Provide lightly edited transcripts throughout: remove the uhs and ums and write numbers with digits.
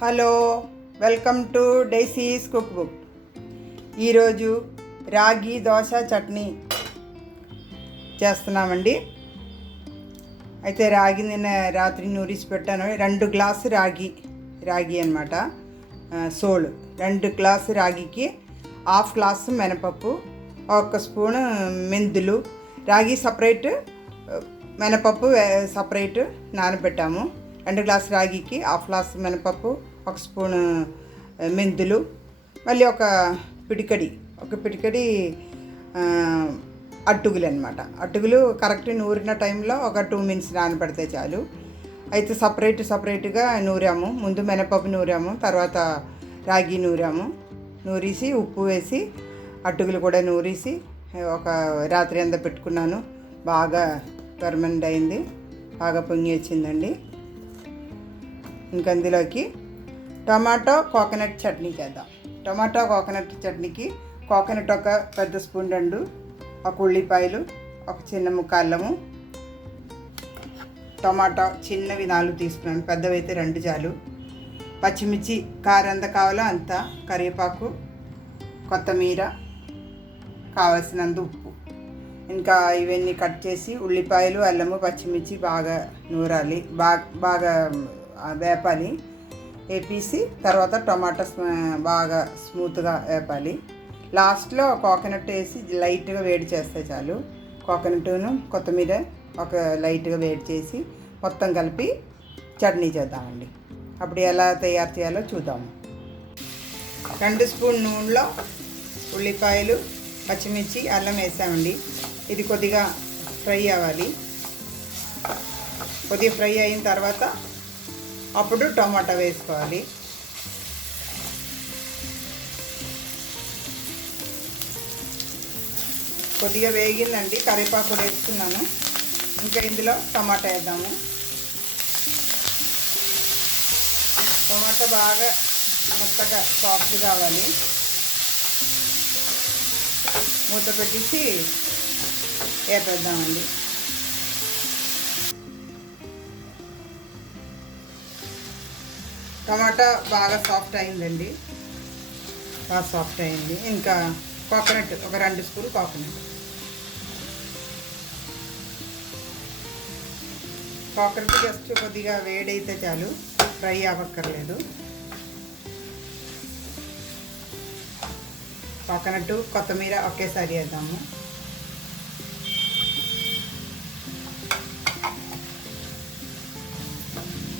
Hello, welcome to Daisy's cook book. ఈరోజు రాగి దోశ చట్నీ చేస్తున్నామండి. అయితే రాగి నిన్న రాత్రి నూరిసి పెట్టాను. 2 గ్లాసు రాగి అన్నమాట. సోలు 2 గ్లాసు రాగికి 1/2 గ్లాసు మినపప్పు, 1 స్పూను మెంతులు, రాగి సపరేట్, మినపప్పు సపరేట్ నానబెట్టాము. 2 గ్లాసు రాగికి 1/2 గ్లాసు మినపప్పు, 1 స్పూను మెంతులు, మళ్ళీ ఒక పిడికడి అట్టుగులు అనమాట. అట్టుగులు కరెక్ట్ నూరిన టైంలో ఒక 2 మినిట్స్ నానబెడితే చాలు. అయితే సపరేట్గా నూరాము. ముందు మినపప్పు నూరాము, తర్వాత రాగి నూరేసి ఉప్పు వేసి అట్టుగులు కూడా నూరేసి ఒక రాత్రి అంతా పెట్టుకున్నాను. బాగా ఫెర్మెంట్ అయింది, బాగా పొంగి వచ్చిందండి. ఇంక అందులోకి టమాటో కోకోనట్ చట్నీ చేద్దాం. టమాటో కోకోనట్ చట్నీకి కోకోనట్ ఒక పెద్ద స్పూన్ 2, ఒక ఉల్లిపాయలు, ఒక చిన్న ముక్క అల్లము, టమాటా చిన్నవి 4 తీసుకున్నాను, పెద్దవి అయితే 2 చాలు, పచ్చిమిర్చి కారం ఎంత కావాలో అంత, కరివేపాకు, కొత్తిమీర, కావలసినంత ఉప్పు. ఇంకా ఇవన్నీ కట్ చేసి ఉల్లిపాయలు, అల్లము, పచ్చిమిర్చి బాగా నూరాలి, బాగా వేపాలి. వేపేసి తర్వాత టమాటా బాగా స్మూత్గా వేపాలి. లాస్ట్లో కోకోనట్ వేసి లైట్గా వేడి చేస్తే చాలు. కోకోనట్ను కొత్తిమీర ఒక లైట్గా వేడి చేసి మొత్తం కలిపి చట్నీ చేద్దామండి. అప్పుడు ఎలా తయారు చేయాలో చూద్దాము. 2 స్పూన్ నూనెలో ఉల్లిపాయలు, పచ్చిమిర్చి, అల్లం వేసామండి. ఇది కొద్దిగా ఫ్రై అవ్వాలి. కొద్దిగా ఫ్రై అయిన తర్వాత అప్పుడు టమాటా వేసుకోవాలి. కొద్దిగా వేగిందండి, కరివేపాకు కూడా వేస్తున్నాను. ఇంకా ఇందులో టమాటా వేద్దాము. టమాటా బాగా మెత్తగా సాఫ్ట్ కావాలి. మూత పెట్టేసి వేపేద్దామండి. టమాటా బాగా సాఫ్ట్ అయిందండి, బాగా సాఫ్ట్ అయింది. ఇంకా కోకోనట్ ఒక 2 స్పూన్ కోకోనట్ జస్ట్ కొద్దిగా వేడైతే చాలు, ఫ్రై అవ్వక్కర్లేదు. కోకోనట్, కొత్తిమీర ఒకేసారి వేద్దాము.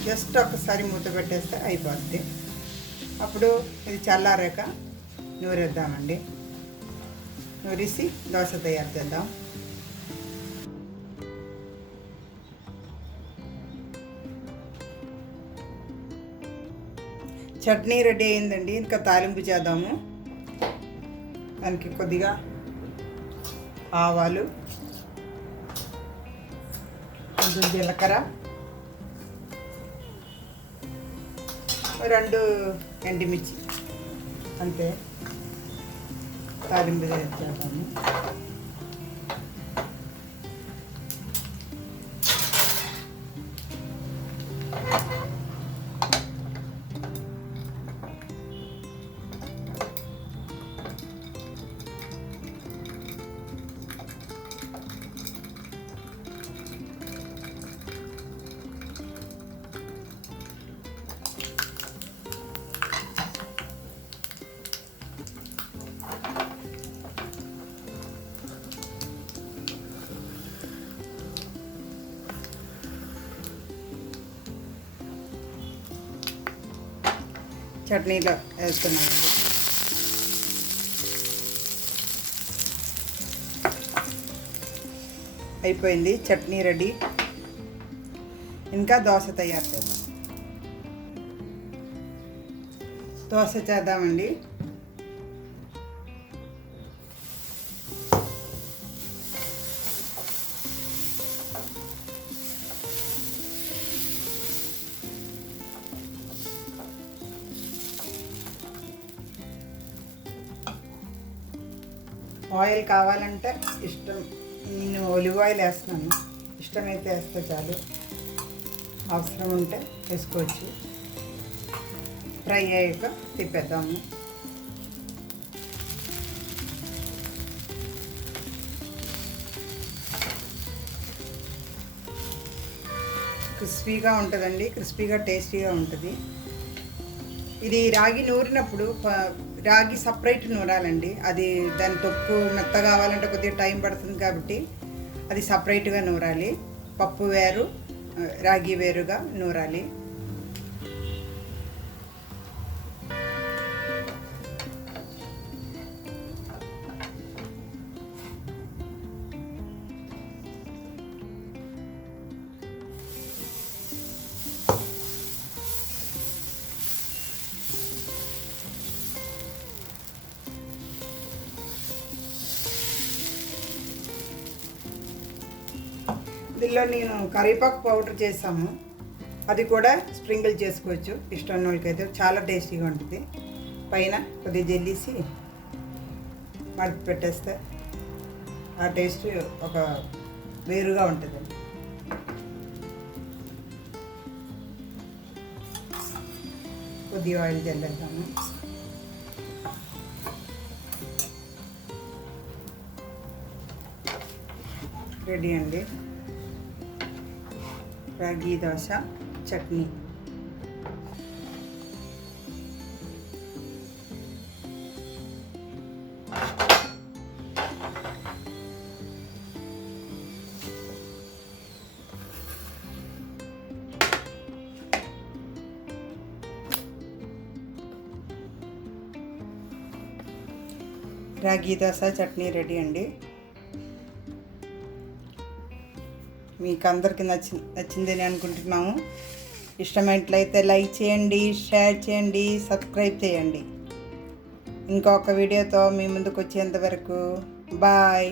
జస్ట్ ఒకసారి మూత పెట్టేస్తే అయిపోద్ది. అప్పుడు ఇది చల్లారాక నూరేద్దామండి. నూరేసి దోశ తయారు చేద్దాం. చట్నీ రెడీ అయిందండి. ఇంకా తాలింపు చేద్దాము. దానికి కొద్దిగా ఆవాలు, కొంచెం జీలకర్ర, 2 ఎండుమిర్చి, అంతే. తాలింపు చేద్దాము. చట్నీలో వేస్తున్నామండి. అయిపోయింది, చట్నీ రెడీ. ఇంకా దోశ తయారు చేద్దాం. దోశ చేద్దామండి. ఆయిల్ కావాలంటే ఇష్టం, నేను ఒలివ్ ఆయిల్ వేస్తున్నాను. ఇష్టమైతే వేస్తే చాలు, అవసరం ఉంటే వేసుకోవచ్చు. ఫ్రై అయ్యాక తిప్పేద్దాము. క్రిస్పీగా ఉంటుందండి, క్రిస్పీగా టేస్టీగా ఉంటుంది. ఇది రాగి నూరినప్పుడు రాగి సపరేట్ నూరాలండి. అది దాని తొక్కు మెత్త కావాలంటే కొద్దిగా టైం పడుతుంది కాబట్టి అది సపరేట్గా నూరాలి. పప్పు వేరు, రాగి వేరుగా నూరాలి. దీనిలో నేను కరివేపాకు పౌడర్ చేసాము, అది కూడా స్ప్రింకిల్ చేసుకోవచ్చు ఇష్టం వాళ్ళకైతే. చాలా టేస్టీగా ఉంటుంది. పైన కొద్దిగా జల్లీసి మడత పెట్టేస్తే ఆ టేస్ట్ ఒక వేరుగా ఉంటుంది. కొద్దిగా ఆయిల్ జల్లేద్దాము. రెడీ అండి రాగి దోశ చట్నీ. రాగి దోశ చట్నీ రెడీ అండి. మీకు అందరికీ నచ్చిందని అనుకుంటున్నాము. ఇష్టమైనట్లయితే లైక్ చేయండి, షేర్ చేయండి, సబ్స్క్రైబ్ చేయండి. ఇంకొక వీడియోతో మీ ముందుకు వచ్చేంత వరకు బాయ్.